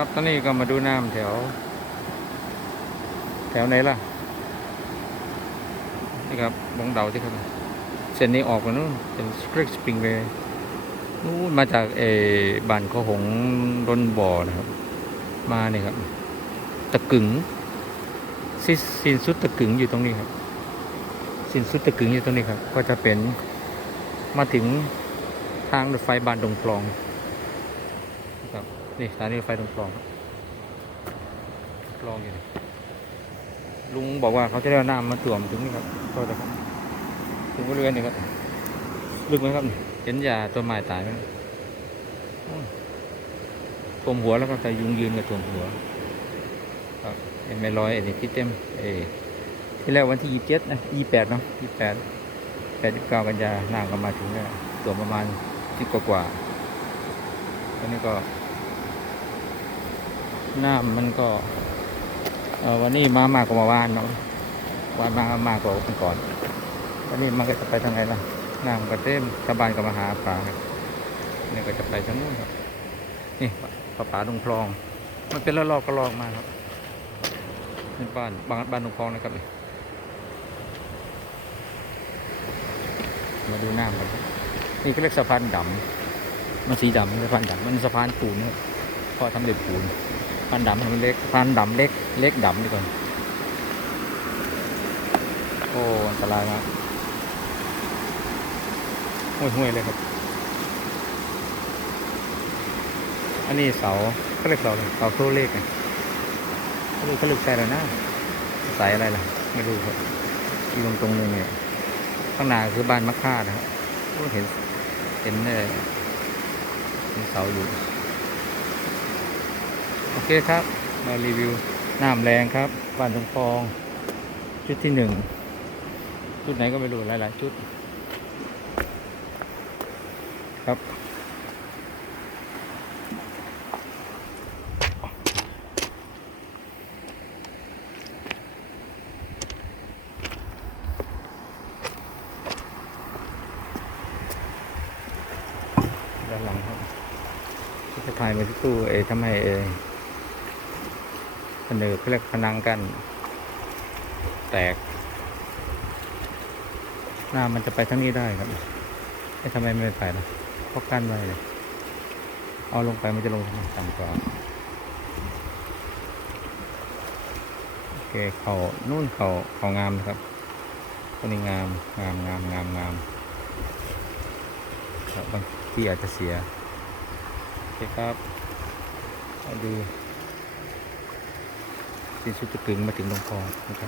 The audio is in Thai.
ครับตอนนี้ก็มาดูน้ำแถว แถวไหนล่ะ นี่ครับบงเดาที่ครับเส้นนี้ออกมานู่นเป็นสคริกสปริงเวย์นู่นมาจากเอบ้านเขาหงรนบ่อนะครับ มาเนี่ยครับ ตะกึงสิสินสุดตะกึงอยู่ตรงนี้ครับ สินสุดตะกึงอยู่ตรงนี้ครับ ก็จะเป็นมาถึงทางรถไฟบานดงพลอง ครับนี่สถานีรถไฟดงพลองครับลองอยู่นี่ลุงบอกว่าเขาจะได้น้ำมาถ่วมถึงนี่ครับโทษนะครับถึงบริเวณนี้ครับลึกไหมครับเห็นยาตัวไม้ตายไหมโอ้ยท่วมหัวแล้วก็แต่ยุงยืนกับท่วมหัวครับเอ็มไม่ร้อยเอ็นที่เต็มเออที่แรกวันที่ยี่สิบเจ็ดนะยี่แปดเนาะยี่แปดแปดยี่เก้ากันยาน้ำก็มาถึงแล้วตัวประมาณสิบกว่า ตอนนี้ก็น้ำมันก็วันนี้มามากกว่าเมื่อวานเนาะวันมามากกว่าวันก่อน วันนี้มันก็จะไปทางไหนล่ะน้ำก็เต็มชาวบ้านก็มาหาปลาครับนี่ก็จะไปทางนู้นครับ นี่ปลาปลาดงพลอง มันเป็นละลอกก็ลอกมาครับนี่บ้านบ้านบ้านดงพลองนะครับมาดูน้ำกันนี่ก็เรียกสะพานดำ มันสีดำสะพานดำมันสะพานปูนนะเพราะทำเด้วยปูนสะพานดำมันเล็กสะพานดำเล็ก เล็กดำดีกว่าโอ้อันตรายมากห่วยห่วยๆเลยครับ อันนี้เสาเขาเรียกเสาอะไรเสาโครเลขไงเขาเรียกเขาเรียกใส่อะไรนะสายอะไรล่ะ ไม่รู้ครับที่ตรงตรงนึงเนี่ยข้างหน้าคือบ้านมะค่านะครับเห็นเห็นเออ เห็นเสาอยู่ โอเคครับ มารีวิวน้ำแรงครับ บ้านตรงคลองจุดที่หนึ่งจุดไหนก็ไม่รู้ หลายๆจุด ครับด้านหลังครับ จะถ่ายมาที่ตู้เอทำไมเอเสนอเขาเรียกพนังกัน แตกหน้ามันจะไปทั้งนี้ได้ครับเอ๊ะทำไมไม่ไปล่ะเพราะกั้นไว้เลยเอาลงไปมันจะลงทางต่ำกว่าโอเคเขานู่นเขาเขางามนะครับตัวนี้งามงามงามงามงามบางที่อาจจะเสีย เคครับมาดูสินสุดจะถึงมาถึงตรงคอนะครับ